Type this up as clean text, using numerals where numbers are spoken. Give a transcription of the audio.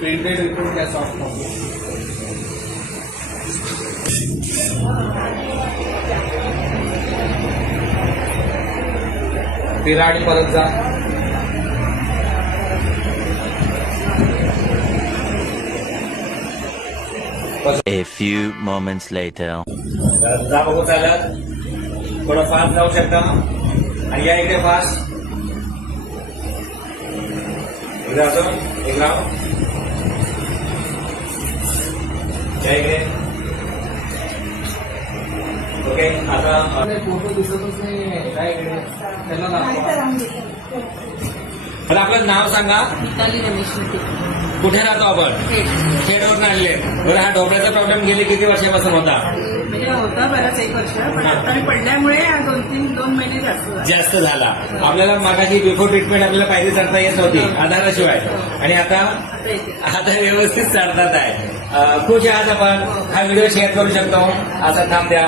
Printed report क्या soft copy फिरा आणि परत जा. A few moments later. जा बघू चालत थोडं फास्ट जाऊ शकता आणि या इकडे फास्ट इकडे अजून एक राव या इकडे. ओके आता फोटो दिसतच नाही काय इकडे त्याला दाखवा. आता आपलं नाव सांगा. मिताली रमेश मिटे. कुठे राहतो आपण. खेडवरून आणले. बरं हा डोक्याचा प्रॉब्लेम गेले किती वर्षापासून होता. म्हणजे होता बराच 1 वर्ष पण आता मी पडल्यामुळे 2 महिने जास्त झाला. आपल्याला मागाची बिफोर ट्रीटमेंट आपल्याला पायरी चढता येत नव्हती आधाराशिवाय आणि आता व्यवस्थित चढतात आहे. खुश आहात आपण. हा व्हिडिओ शेअर करू शकतो. असा थांब द्या.